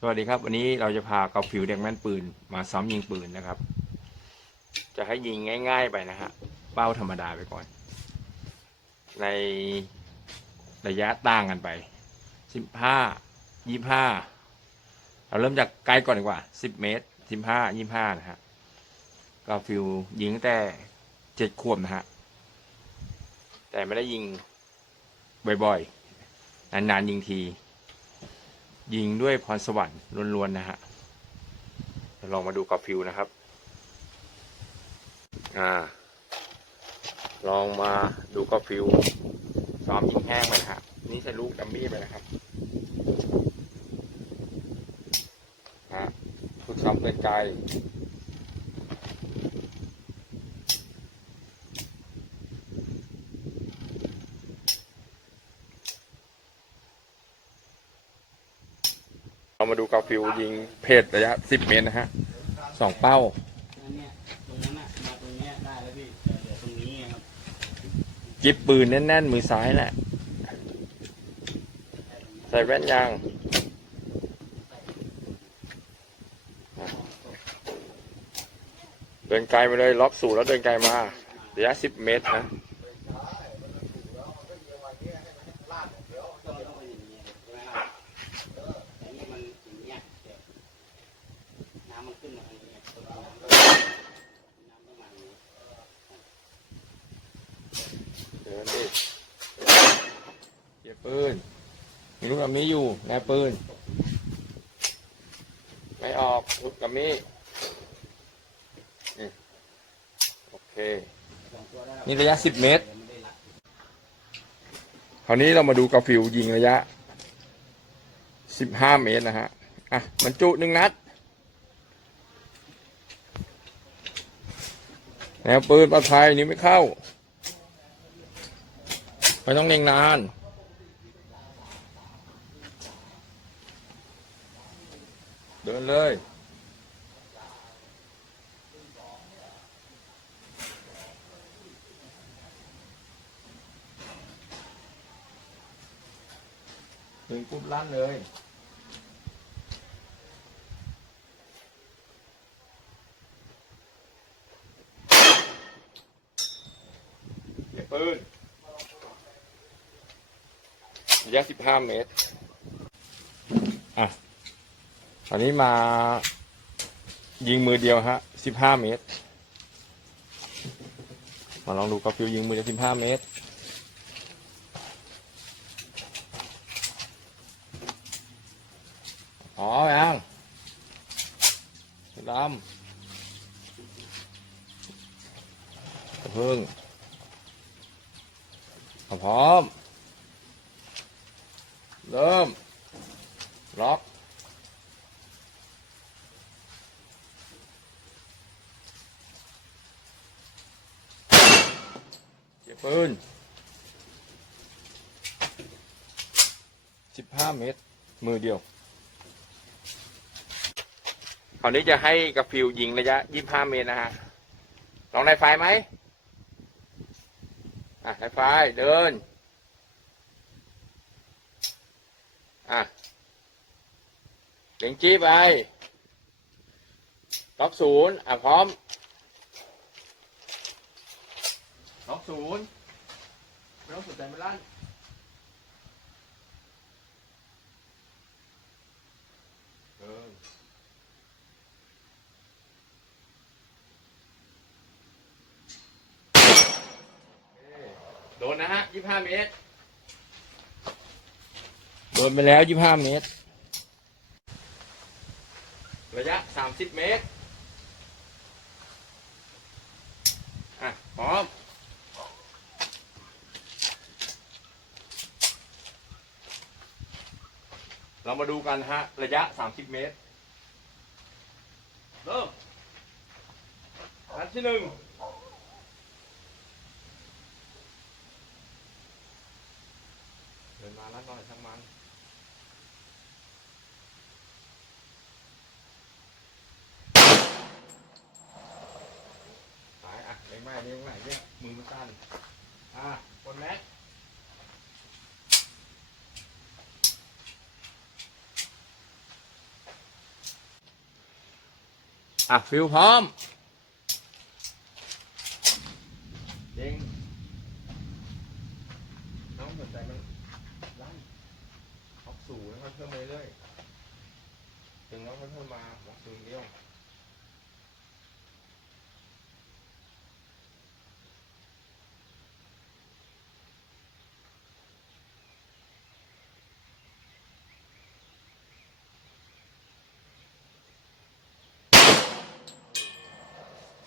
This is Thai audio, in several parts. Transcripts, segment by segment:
สวัสดีครับ วันนี้เราจะพากาฟิวเด็กแม่นปืนมาซ้อมยิงปืนนะครับ จะให้ยิงง่าย ๆไปนะฮะเป้าธรรมดาไปก่อน ในระยะต่างกันไปสิบห้ายี่ห้าเราเริ่มจากไกลก่อนดีกว่าสิบเมตรสิบห้ายี่ห้านะฮะกาฟิวยิงตั้งแต่เจ็ดขวบนะฮะแต่ไม่ได้ยิงบ่อยๆนานๆยิงที ยิงด้วยพรสวรรค์ล้วนๆนะฮะลองมาดูกาฟิวนะครับ อ่า ลองมาดูกาฟิวซ้อมยิงแห้งไปนะฮะนี่ใส่ลูกดัมมี่ไปนะครับฮะฝึกซ้อมไกลๆเมาดูกาฟิวยิงเพจระยะ10เมตรนะฮะสองเป้านั่นเนี่ยตรงนั้นน่ะมาตรงเนี้ยได้แล้วพี่แต่เหลือตรงนี้ไงครับจิบปืนแน่นๆ มือซ้ายแหละ ใส่แว่นยางอะเดินไกลไปเลยล็อกสูตรแล้วเดินไกลมา ระยะ10เมตรนะ ต้องต้องเป็นอย่างนี้ใช่ไหมครับแต่นี่มันอย่างเงี้ยเดี๋ยวน้ำมันขึ้นมาทางนี้ตรงน้ำก็น้ำต้องมาอย่างนี้ เดินดิเก็บ ปืนมีลูกกับมีอยู่แนวปืน ไม่ออกลูกกับมีนี่โอเค นี่ระยะ10เมตร คราวนี้เรามาดูกาฟิวยิงระยะ15เมตรนะฮะ อะบรรจุหนึ่งนัด แนวปืนปลอดภัยนิ้วไม่เข้า ไม่ต้องเล็งนาน เดินเลยถึงปุ๊บลั่นเลย เก็บปืนระยะ15เมตร อะ ตอนนี้มายิงมือเดียวฮะ15เมตร มาลองดูกาฟิวยิงมือเดียว15เมตรอ๋อยังดำอย่าพึ่งพร้อม เริ่ม ล็อกเก็บ ปืนสิบห้าเมตร มือเดียวคราวนี้จะให้กับฟิวยิงระยะ25เมตรนะฮะ ลองในไฟไหมอะในไฟเดิน อะเล็งจี้ไปล็อกศูนย์อะพร้อม ล็อก ศูนย์ไม่ต้องสนใจไม่ลั่นเดินโดนนะฮะ25เมตร โดนไปแล้ว25เมตร ระยะ30เมตร อะ พร้อม เรามาดูกันฮะ ระยะ 30 เมตร เริ่มนัดที่หนึ่งเดินมาแล้วหน่อยช่างมันสายอะเล็งไม่เล็งไหนเนี่ยมือมันสั้นอะกดแม็ก อะฟิวพร้อมเด้งน้องหัวใจมันลั่นออกสู่แล้วก็เพิ่มไปเรื่อยถึงแล้วก็เพิ่มมาออกสู่อย่างเดียว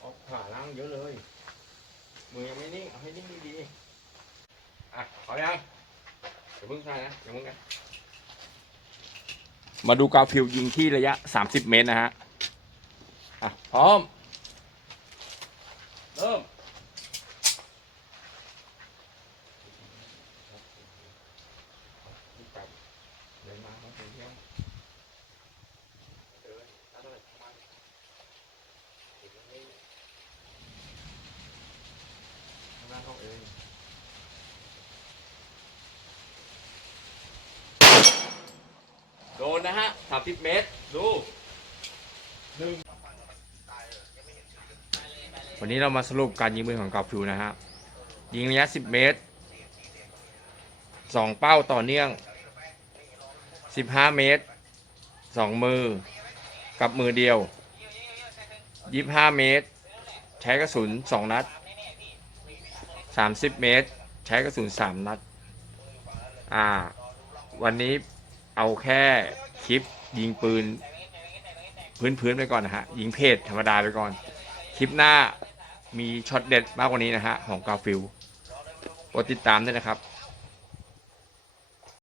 ออกขาล่างเยอะเลย มือยังไม่นิ่ง เอาให้นิ่งดีๆอะ เอายังอย่าเพิ่งใส่นะอย่าเพิ่งกันมาดูกาฟิวยิงที่ระยะ 30 เมตรนะฮะ อะ พร้อม เริ่มเดินมาครับเที่ยวเดินแล้วก็เลยเข้ามา ข้างหน้าเขาเองโด นนะฮะสามสิบเมตร ดูหนึ่งวันนี้เรามาสรุปการยิงปืนของกาฟิวนะฮะ ยิงระยะสิบเมตรสองเป้าต่อเนื่องสิบห้าเมตรสองมือ กับมือเดียวยี่ห้าเมตร ใช้กระสุนสองนัด30เมตร ใช้กระสุน3นัด อ่า วันนี้เอาแค่ คลิปยิงปืน พื้นๆไปก่อนนะฮะ ยิงเพจธรรมดาไปก่อน คลิปหน้ามีช็อตเด็ดมากกว่านี้นะฮะ ของกาฟิลกดติดตามด้วยนะครับ